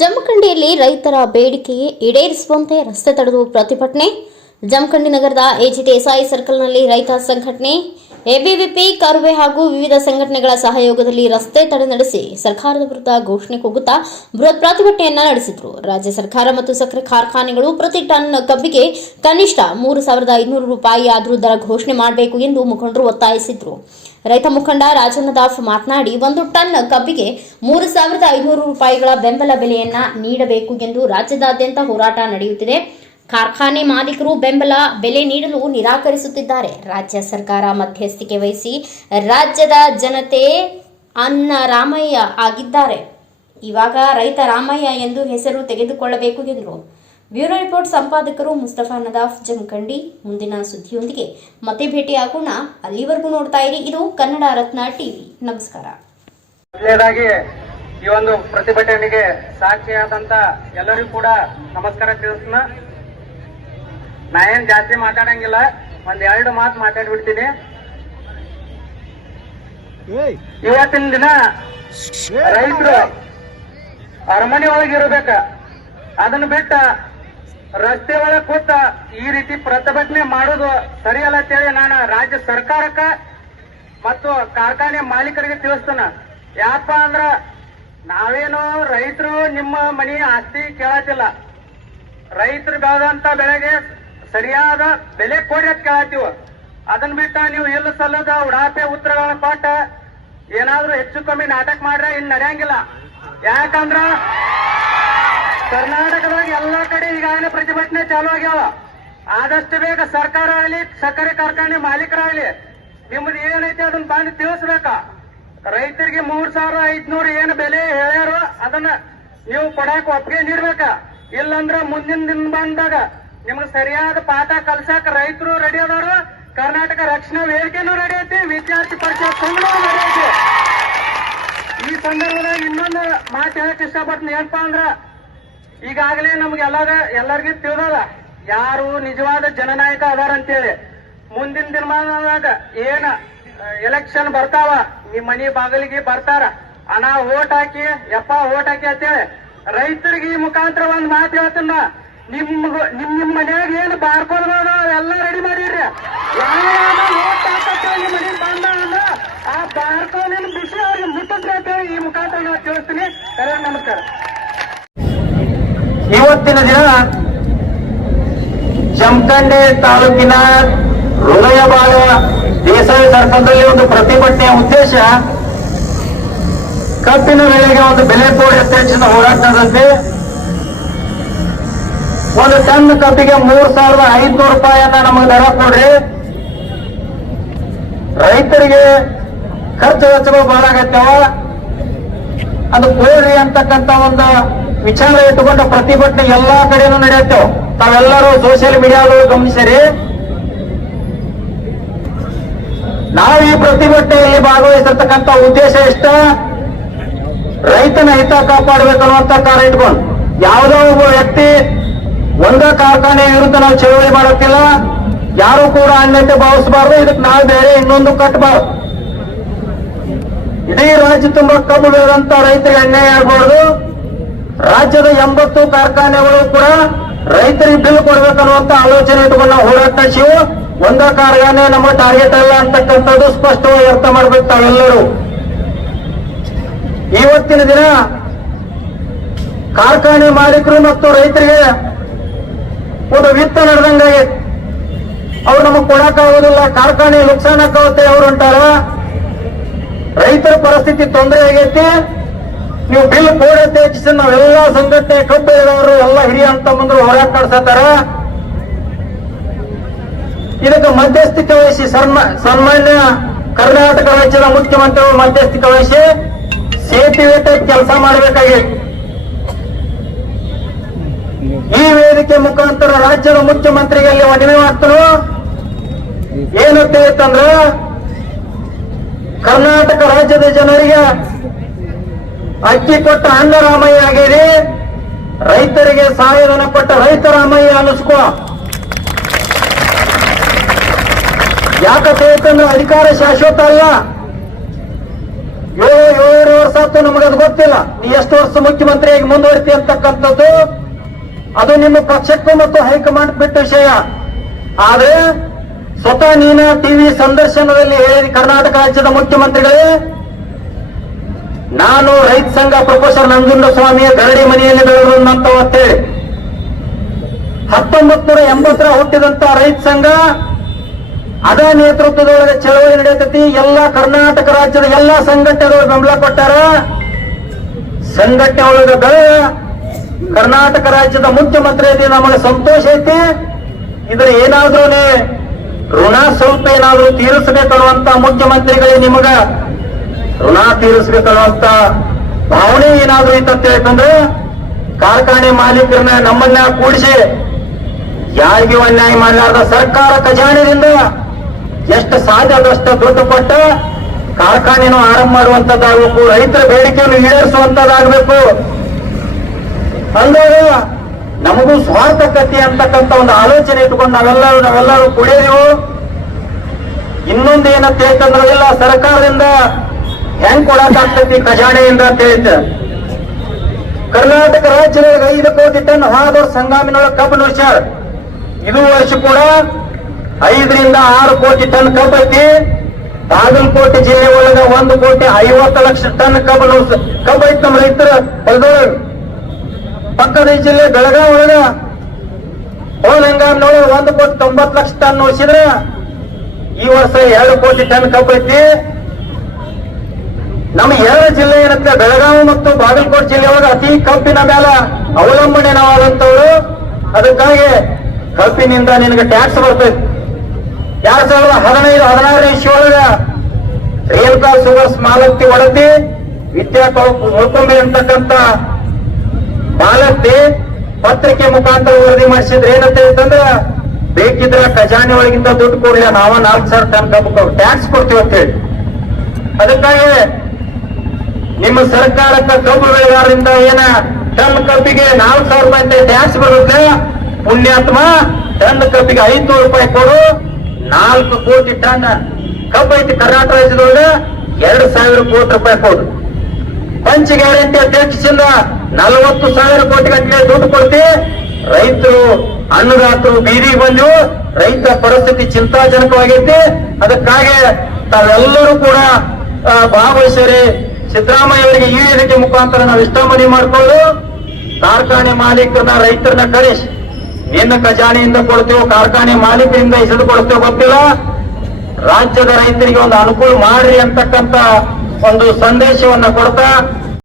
ಜಮಖಂಡಿಯಲ್ಲಿ ರೈತರ ಬೇಡಿಕೆ ಈಡೇರಿಸುವಂತೆ ರಸ್ತೆ ತಡೆದು ಪ್ರತಿಭಟನೆ. ಜಮಖಂಡಿ ನಗರದ ಎಜಿಟಿಎಸ್ಐ ಸರ್ಕಲ್ನಲ್ಲಿ ರೈತ ಸಂಘಟನೆ ಎಬಿವಿಪಿ, ಕರ್ವೆ ಹಾಗೂ ವಿವಿಧ ಸಂಘಟನೆಗಳ ಸಹಯೋಗದಲ್ಲಿ ರಸ್ತೆ ತಡೆ ನಡೆಸಿ ಸರ್ಕಾರದ ವಿರುದ್ಧ ಘೋಷಣೆ ಕೂಗುತ್ತಾ ಬೃಹತ್ ಪ್ರತಿಭಟನೆಯನ್ನ ನಡೆಸಿದ್ರು. ರಾಜ್ಯ ಸರ್ಕಾರ ಮತ್ತು ಸಕ್ಕರೆ ಕಾರ್ಖಾನೆಗಳು ಪ್ರತಿ ಟನ್ ಕಬ್ಬಿಗೆ ಕನಿಷ್ಠ ಮೂರು ಸಾವಿರದ ಐನೂರು ರೂಪಾಯಿ ಆದರೂ ದರ ಘೋಷಣೆ ಮಾಡಬೇಕು ಎಂದು ಮುಖಂಡರು ಒತ್ತಾಯಿಸಿದ್ರು. ರೈತ ಮುಖಂಡ ರಾಜಣ್ಣ ದಾಫ್ ಮಾತನಾಡಿ, ಒಂದು ಟನ್ ಕಬ್ಬಿಗೆ ಮೂರು ಸಾವಿರದ ಐನೂರು ರೂಪಾಯಿಗಳ ಬೆಂಬಲ ಬೆಲೆಯನ್ನ ನೀಡಬೇಕು ಎಂದು ರಾಜ್ಯದಾದ್ಯಂತ ಹೋರಾಟ ನಡೆಯುತ್ತಿದೆ. ಕಾರ್ಖಾನೆ ಮಾಲೀಕರು ಬೆಂಬಲ, ಬೆಲೆ ನೀಡಲು ನಿರಾಕರಿಸುತ್ತಿದ್ದಾರೆ. ರಾಜ್ಯ ಸರ್ಕಾರ ಮಧ್ಯಸ್ಥಿಕೆ ವಹಿಸಿ ರಾಜ್ಯದ ಜನತೆ ಅನ್ನ ರಾಮಯ್ಯ ಆಗಿದ್ದಾರೆ. ಇವಾಗ ರೈತ ರಾಮಯ್ಯ ಎಂದು ಹೆಸರು ತೆಗೆದುಕೊಳ್ಳಬೇಕು ಎಂದರು. ಬ್ಯೂರೋ ರಿಪೋರ್ಟ್ ಸಂಪಾದಕರು ಮುಸ್ತಫಾ ನದಾಫ್, ಜಮಖಂಡಿ. ಮುಂದಿನ ಸುದ್ದಿಯೊಂದಿಗೆ ಮತ್ತೆ ಭೇಟಿಯಾಗೋಣ. ಅಲ್ಲಿವರೆಗೂ ನೋಡ್ತಾ ಇರಿ. ಇದು ಕನ್ನಡ ರತ್ನ ಟಿವಿ. ನಮಸ್ಕಾರ. ಈ ಒಂದು ಪ್ರತಿಭಟನೆಗೆ ಸಾಕ್ಷಿಯಾದಂತ ಎಲ್ಲರಿಗೂ ಕೂಡ ನಮಸ್ಕಾರ ತಿಳಿಸ್ನ ನಾ ಏನ್ ಜಾಸ್ತಿ ಮಾತಾಡಂಗಿಲ್ಲ ಒಂದ್ ಎರಡು ಮಾತು ಮಾತಾಡ್ಬಿಡ್ತೀನಿ. ಇವತ್ತಿನ ದಿನ ರೈತರು ಅರಮನೆ ಒಳಗೆ ಇರಬೇಕ. ಅದನ್ನ ಬಿಟ್ಟ ರಸ್ತೆ ಒಳಗೆ ಕೂತ ಈ ರೀತಿ ಪ್ರತಿಭಟನೆ ಮಾಡೋದು ಸರಿಯಲ್ಲ ಅಂತೇಳಿ ನಾನು ರಾಜ್ಯ ಸರ್ಕಾರಕ್ಕ ಮತ್ತು ಕಾರ್ಖಾನೆ ಮಾಲೀಕರಿಗೆ ತಿಳಿಸ್ತಾನ. ಯಾಕಪ್ಪ ಅಂದ್ರ ನಾವೇನು ರೈತರು ನಿಮ್ಮ ಮನಿ ಆಸ್ತಿ ಕೇಳತ್ತಿಲ್ಲ. ರೈತರು ಬೆಳೆದಂತ ಬೆಳೆಗೆ ಸರಿಯಾದ ಬೆಲೆ ಕೊಡಕ್ ಕೇಳತ್ತೀವ ಅದನ್ನ ಬಿಟ್ಟ ನೀವು ಎಲ್ಲ ಸಲ್ಲದ ಉಡಾಪೆ ಉತ್ತರಗಳನ್ನ ಕೊಟ್ಟ ಏನಾದ್ರೂ ಹೆಚ್ಚು ಕಮ್ಮಿ ನಾಟಕ ಮಾಡ್ರೆ ಇನ್ ನಡೆಯಂಗಿಲ್ಲ. ಯಾಕಂದ್ರ ಕರ್ನಾಟಕದಾಗ ಎಲ್ಲಾ ಕಡೆ ಈಗಾಗಲೇ ಪ್ರತಿಭಟನೆ ಚಾಲೂ ಆಗ್ಯಾವ. ಆದಷ್ಟು ಬೇಗ ಸರ್ಕಾರ ಆಗಲಿ, ಸಕ್ಕರೆ ಕಾರ್ಖಾನೆ ಮಾಲೀಕರಾಗಲಿ, ನಿಮ್ದು ಏನೈತೆ ಅದನ್ನ ಬಂದು ತಿಳಿಸ್ಬೇಕ. ರೈತರಿಗೆ ಮೂರ್ ಸಾವಿರ ಐದ್ನೂರು ಏನು ಬೆಲೆ ಹೇಳ್ಯಾರೋ ಅದನ್ನ ನೀವು ಕೊಡಾಕ ಒಪ್ಪಿಗೆ ನೀಡ್ಬೇಕ. ಇಲ್ಲಂದ್ರ ಮುಂದಿನ ದಿನ ಬಂದಾಗ ನಿಮ್ಗೆ ಸರಿಯಾದ ಪಾಠ ಕಲ್ಸಾಕ ರೈತರು ರೆಡಿ ಅದಾರು? ಕರ್ನಾಟಕ ರಕ್ಷಣಾ ವೇದಿಕೆನೂ ರೆಡಿ ಐತಿ, ವಿದ್ಯಾರ್ಥಿ ಪರಿಷತ್ ಸಂಘನೂ ರೆಡಿ ಈ ಸಂದರ್ಭದಾಗ ಇನ್ನೊಂದು ಮಾತು ಹೇಳಕ್ ಇಷ್ಟಪಡ್ತೀನಿ, ಏನಪ್ಪಾ ಅಂದ್ರ ಈಗಾಗಲೇ ನಮ್ಗೆ ಎಲ್ಲಾರ ಎಲ್ಲರಿಗೂ ತಿಳಿದಲ್ಲ, ಯಾರು ನಿಜವಾದ ಜನನಾಯಕ ಅದಾರ ಅಂತೇಳಿ. ಮುಂದಿನ ದಿನಮಾನದಾಗ ಏನ ಎಲೆಕ್ಷನ್ ಬರ್ತಾವ ನಿಮ್ ಮನಿ ಬಾಗಿಲಿಗೆ ಬರ್ತಾರ, ಅನಾ ಓಟ್ ಹಾಕಿ, ಯಪ್ಪ ಓಟ್ ಹಾಕಿ ಅಂತೇಳಿ. ರೈತರಿಗೆ ಈ ಮುಖಾಂತರ ಒಂದ್ ಮಾತು ಹೇಳ್ತೀನ ನಿಮ್ ನಿಮ್ ನಿಮ್ ಮನ್ಯಾಗ ಏನು ಬಾರ್ಕೋಲ್ಗಳು ಎಲ್ಲ ರೆಡಿ ಮಾಡಿರ್ರಿ. ಮನೆಗೆ ಬಂದ ಅಂದ್ರ ಆ ಬಾರ್ಕೋಲಿನ ಬಿಸಿ ಅವ್ರಿಗೆ ಮುಟ್ಟಿದ್ರೆ ಈ ಮುಖಾಂತರ ನಾನು ತಿಳಿಸ್ತೀನಿ ಸರಿ, ನಮಸ್ಕಾರ. ಇವತ್ತಿನ ದಿನ ಜಮಖಂಡೆ ತಾಲೂಕಿನ ಹೃದಯ ಬಾಳ ದೇಸಾಯಿ ಸರ್ಪದಲ್ಲಿ ಒಂದು ಪ್ರತಿಭಟನೆಯ ಉದ್ದೇಶ. ಕಬ್ಬಿನ ಬೆಳೆಗೆ ಒಂದು ಬೆಲೆ ಕೋಡ್ ಯಥೇಚ್ಛಿನ ಹೋರಾಟದಂತೆ ಒಂದು ಟನ್ ಕಬ್ಬಿಗೆ ಮೂರ್ ಸಾವಿರದ ಐದ್ನೂರು ರೂಪಾಯಿಯನ್ನ ನಮಗೆ ದರ ಕೊಡ್ರಿ. ರೈತರಿಗೆ ಖರ್ಚು ವೆಚ್ಚಗಳು ಬಹಳ ಆಗತ್ತವ ಅದು ಕೊಡ್ರಿ ಅಂತಕ್ಕಂತ ಒಂದು ವಿಚಾರ ಇಟ್ಟುಕೊಂಡ ಪ್ರತಿಭಟನೆ ಎಲ್ಲಾ ಕಡೆನೂ ನಡೆಯುತ್ತೇವೆ. ತಾವೆಲ್ಲರೂ ಸೋಷಿಯಲ್ ಮೀಡಿಯಾಗಳು ಗಮನಿಸಿರಿ. ನಾವು ಈ ಪ್ರತಿಭಟನೆಯಲ್ಲಿ ಭಾಗವಹಿಸಿರ್ತಕ್ಕಂಥ ಉದ್ದೇಶ ಇಷ್ಟ ರೈತನ ಹಿತ ಕಾಪಾಡಬೇಕು ಅನ್ನುವಂತ ಕಾರಣ ಇಟ್ಕೊಂಡು. ಯಾವುದೋ ಒಬ್ಬ ವ್ಯಕ್ತಿ ಒಂದ ಕಾರ್ಖಾನೆ ವಿರುದ್ಧ ನಾವು ಚಳವಳಿ ಮಾಡುತ್ತಿಲ್ಲ ಯಾರು ಕೂಡ ಅನ್ಯತೆ ಭಾವಿಸಬಾರ್ದು. ಇದಕ್ಕೆ ನಾವು ಬೇರೆ ಇನ್ನೊಂದು ಕಟ್ಟಬಾರ್ದು ಇಡೀ ರಾಜ್ಯ ತುಂಬಾ ಕಬ್ಬು ರೈತರಿಗೆ ಅನ್ಯಾಯ ಆಗಬಾರ್ದು. ರಾಜ್ಯದ ಎಂಬತ್ತು ಕಾರ್ಖಾನೆಗಳು ಕೂಡ ರೈತರಿಗೆ ಬಿಲ್ ಕೊಡ್ಬೇಕನ್ನುವಂತ ಆಲೋಚನೆ ಇಟ್ಕೊಂಡು ನಾವು ಹೋರಾಟ ಶಿವ ಒಂದ ಕಾರ್ಖಾನೆ ನಮ್ಮ ಟಾರ್ಗೆಟ್ ಅಲ್ಲ ಅಂತಕ್ಕಂಥದ್ದು ಸ್ಪಷ್ಟವಾಗಿ ಅರ್ಥ ಮಾಡ್ಬೇಕು ತಾವೆಲ್ಲರೂ. ಇವತ್ತಿನ ದಿನ ಕಾರ್ಖಾನೆ ಮಾಲೀಕರು ಮತ್ತು ರೈತರಿಗೆ ಒಂದು ವಿತ್ತ ನಡೆದಂಗಾಗೈತೆ ಅವ್ರು ನಮಗ್ ಕೊಡಕ್ಕಾಗೋದಿಲ್ಲ, ಕಾರ್ಖಾನೆ ನುಕ್ಸಾನ್ ಆಗುತ್ತೆ ಅವ್ರು ಅಂತಾರ ರೈತರ ಪರಿಸ್ಥಿತಿ ತೊಂದರೆ ಆಗೈತಿ. ನೀವು ಬಿಲ್ ಕೋಡತ್ತೆ ಹೆಚ್ಚಿಸಿ ನಾವೆಲ್ಲ ಸಂಘಟನೆ ಕಬ್ಬು ಇರೋರು, ಎಲ್ಲ ಹಿರಿಯ ಅಂತ ಬಂದ್ರು ಹೋರಾಟ ನಡೆಸತಾರ ಇದಕ್ಕೆ ಮಧ್ಯಸ್ಥಿಕೆ ವಹಿಸಿ ಸನ್ಮಾ, ಸನ್ಮಾನ್ಯ ಕರ್ನಾಟಕ ರಾಜ್ಯದ ಮುಖ್ಯಮಂತ್ರಿಗಳು ಮಧ್ಯಸ್ಥಿಕೆ ವಹಿಸಿ ಸೇತುವೆ ಕೆಲಸ ಮಾಡಬೇಕಾಗಿತ್ತು ಈ ವೇದಿಕೆ ಮುಖಾಂತರ ರಾಜ್ಯದ ಮುಖ್ಯಮಂತ್ರಿಗೆ ಅಲ್ಲಿ ಮನವಿ ಮಾಡ್ತರು ಏನಂತ ಹೇಳ್ತಂದ್ರ ಕರ್ನಾಟಕ ರಾಜ್ಯದ ಜನರಿಗೆ ಅಕ್ಕಿ ಕೊಟ್ಟ ಅನ್ನ ರಾಮಯ್ಯ ಆಗಿದೆ ರೈತರಿಗೆ ಸಹಾಯಧನ ಕೊಟ್ಟ ರೈತ ರಾಮಯ್ಯ ಅನ್ನಿಸ್ಕೋ ಯಾಕಂತ ಅಧಿಕಾರ ಶಾಶ್ವತ ಅಲ್ಲ. ಏಳು ಏಳು ವರ್ಷ ನಮಗದು ಗೊತ್ತಿಲ್ಲ. ನೀ ಎಷ್ಟು ವರ್ಷ ಮುಖ್ಯಮಂತ್ರಿಯಾಗಿ ಮುಂದುವರಿತಿ ಅಂತಕ್ಕಂಥದ್ದು ಅದು ನಿಮ್ಮ ಪಕ್ಷಕ್ಕೂ ಮತ್ತು ಹೈಕಮಾಂಡ್ ಬಿಟ್ಟ ವಿಷಯ. ಆದ್ರೆ ಸ್ವತಃ ನೀನ ಟಿವಿ ಸಂದರ್ಶನದಲ್ಲಿ ಹೇಳಿದ ಕರ್ನಾಟಕ ರಾಜ್ಯದ ಮುಖ್ಯಮಂತ್ರಿಗಳೇ, ನಾನು ರೈತ ಸಂಘ ಪ್ರೊಫೆಸರ್ ನಂಜುಂಡ ಸ್ವಾಮಿಯ ಗರಡಿ ಮನೆಯಲ್ಲಿ ಬೆಳೆದಂತ ಅಂತೇಳಿ ಹತ್ತೊಂಬತ್ ನೂರ ಎಂಬತ್ತರ ಹುಟ್ಟಿದಂತ ರೈತ ಸಂಘ, ಅದೇ ನೇತೃತ್ವದೊಳಗೆ ಚಳವಳಿ ನಡೆಯತೈತಿ ಎಲ್ಲ ಕರ್ನಾಟಕ ರಾಜ್ಯದ ಎಲ್ಲಾ ಸಂಘಟನೆಗಳು ಬೆಂಬಲ ಕೊಟ್ಟಾರ. ಸಂಘಟನೆ ಒಳಗೆ ಬೆಳೆ ಕರ್ನಾಟಕ ರಾಜ್ಯದ ಮುಖ್ಯಮಂತ್ರಿ ಐತಿ ನಮಗೆ ಸಂತೋಷ ಐತಿ. ಇದ್ರ ಏನಾದ್ರೂ ಋಣ ಸ್ವಲ್ಪ ಏನಾದ್ರೂ ತೀರಿಸಬೇಕನ್ನುವಂತ ಮುಖ್ಯಮಂತ್ರಿಗಳೇ ನಿಮಗ ಋಣ ತೀರಿಸಬೇಕನ್ನುವಂತ ಭಾವನೆ ಏನಾದ್ರೂ ಇತ್ತಂತ ಹೇಳ್ಕೊಂಡ್ರೆ ಕಾರ್ಖಾನೆ ಮಾಲೀಕರನ್ನ ನಮ್ಮನ್ನ ಕೂಡಿಸಿ ಯಾರಿಗೆ ಅನ್ಯಾಯ ಮಾಡಲಾರ್ದ ಸರ್ಕಾರ ಖಜಾನೆಯಿಂದ ಎಷ್ಟು ಸಾಧ್ಯ ಆದಷ್ಟು ದುಡ್ಡು ಕೊಟ್ಟ ಕಾರ್ಖಾನೆಯನ್ನು ಆರಂಭ ಮಾಡುವಂತದ್ದಾಗಬೇಕು, ರೈತರ ಬೇಡಿಕೆಯನ್ನು ಈಡೇರಿಸುವಂತದ್ದಾಗಬೇಕು. ಅಂದಾಗ ನಮಗೂ ಸ್ವಾರ್ಥಕತೆ ಅಂತಕ್ಕಂಥ ಒಂದು ಆಲೋಚನೆ ಇಟ್ಕೊಂಡು ನಾವೆಲ್ಲರೂ ನಾವೆಲ್ಲರೂ ಇನ್ನೊಂದು ಏನಂತ ಹೇಳ್ತಂದ್ರೆ ಎಲ್ಲ ಸರ್ಕಾರದಿಂದ ಹೆಂಗ್ ಕೊಡಕ್ಕಾಗ್ತೈತಿ ಖಜಾನೆಯಿಂದ ಅಂತ ಹೇಳ್ತ ಕರ್ನಾಟಕ ರಾಜ್ಯದೊಳಗೆ ಐದು ಕೋಟಿ ಟನ್ ಹಾದೋರ್ ಸಂಗಾಮಿನೊಳಗೆ ಕಬ್ಬು ನುಡಿಸ್ಯಾರ. ಇದು ವರ್ಷ ಕೂಡ ಐದರಿಂದ ಆರು ಕೋಟಿ ಟನ್ ಕಬ್ಬು ಐತಿ. ಬಾಗಲಕೋಟೆ ಜಿಲ್ಲೆ ಒಳಗ ಒಂದು ಕೋಟಿ ಐವತ್ತು ಲಕ್ಷ ಟನ್ ಕಬ್ಬು ಕಬ್ಬು ಐತಿ ನಮ್ಮ ರೈತರ ಹೊಲದೊಳಗೆ. ಪಕ್ಕದ ಜಿಲ್ಲೆ ಬೆಳಗಾವಿ ಒಳಗ ಹೋದ ಹಂಗಾಮಿನೊಳಗೆ ಒಂದು ಕೋಟಿ ತೊಂಬತ್ತು ಲಕ್ಷ ಟನ್ ನುಡ್ಸಿದ್ರ ಈ ವರ್ಷ ಎರಡು ಕೋಟಿ ಟನ್ ಕಬ್ಬು ಐತಿ. ನಮ್ಮ ಎರಡು ಜಿಲ್ಲೆ ಏನಂತ ಬೆಳಗಾವಿ ಮತ್ತು ಬಾಗಲಕೋಟೆ ಜಿಲ್ಲೆ ಒಳಗೆ ಅತಿ ಕಬ್ಬಿನ ಮೇಲೆ ಅವಲಂಬನೆ ನಾವಾದಂತವ್ರು ಅದಕ್ಕಾಗಿ ಕಬ್ಬಿನಿಂದ ನಿನಗೆ ಟ್ಯಾಕ್ಸ್ ಬರ್ತೈತಿ. ಎರಡ್ ಸಾವಿರದ ಹದಿನೈದು ಹದಿನಾರು ಇಸ್ವಿ ಒಳಗ ರೇಣುಕಾ ಸುಭಾಷ್ ಮಾಲಕ್ತಿ ಒಡತಿ ವಿದ್ಯಾ ಅಂತಕ್ಕಂಥ ಮಾಲಕ್ತಿ ಪತ್ರಿಕೆ ಮುಖಾಂತರ ವರದಿ ಮಾಡಿಸಿದ್ರೆ ಏನಂತ ಹೇಳ್ತಂದ್ರ ಬೇಕಿದ್ರೆ ಖಜಾನೆ ಒಳಗಿಂದ ದುಡ್ಡು ಕೊಡ್ಲಿ ನಾವ ನಾಲ್ಕು ಸಾವಿರ ಟನ್ ಕಬ್ಬು ಟ್ಯಾಕ್ಸ್ ಕೊಡ್ತೀವಿ ಅಂತ ಹೇಳಿ. ಅದಕ್ಕಾಗಿ ನಿಮ್ಮ ಸರ್ಕಾರಕ್ಕೆ ಕಬ್ಬು ಬೆಳೆಗಾರರಿಂದ ಏನ ಟನ್ ಕಬ್ಬಿಗೆ ನಾಲ್ಕು ಸಾವಿರ ರೂಪಾಯಿ ಅಂತ ಟ್ಯಾಕ್ಸ್ ಬರುತ್ತೆ ಪುಣ್ಯಾತ್ಮ ಟನ್ ಕಬ್ಬಿಗೆ ಐದ್ನೂರು ರೂಪಾಯಿ ಕೊಡು. ನಾಲ್ಕು ಕೋಟಿ ಟನ್ ಕಬ್ಬು ಐತಿ ಕರ್ನಾಟಕ ರಾಜ್ಯದೊಳಗೆ, ಎರಡು ಸಾವಿರ ಕೋಟಿ ರೂಪಾಯಿ ಕೊಡು. ಪಂಚ ಗ್ಯಾರಂಟಿ ಅಧ್ಯಕ್ಷದಿಂದ ನಲವತ್ತು ಸಾವಿರ ಕೋಟಿ ಗಂಟೆ ದುಡ್ಡು ಕೊಡ್ತಿ ರೈತರು ಅನ್ನದಾತರು ಬೀದಿಗೆ ಬಂದು ರೈತ ಪರಿಸ್ಥಿತಿ ಚಿಂತಾಜನಕವಾಗೈತಿ ಅದಕ್ಕಾಗಿ ತಾವೆಲ್ಲರೂ ಕೂಡ ಭಾಗವಹಿಸಿರಿ ಸಿದ್ದರಾಮಯ್ಯ ಅವರಿಗೆ ಈ ವೇದಿಕೆ ಮುಖಾಂತರ ನಾವು ಇಷ್ಟ ಮನವಿ ಮಾಡಿಕೊಂಡು ಕಾರ್ಖಾನೆ ಮಾಲೀಕರನ್ನ, ರೈತರನ್ನ ಕರೆಸಿ. ನಿನ್ನ ಖಜಾನೆಯಿಂದ ಕೊಡ್ತೇವೋ, ಕಾರ್ಖಾನೆ ಮಾಲೀಕರಿಂದ ಹೆಸರು ಕೊಡ್ತೇವೆ ಗೊತ್ತಿಲ್ಲ. ರಾಜ್ಯದ ರೈತರಿಗೆ ಒಂದು ಅನುಕೂಲ ಮಾಡ್ರಿ ಅಂತಕ್ಕಂತ ಒಂದು ಸಂದೇಶವನ್ನ ಕೊಡ್ತಾ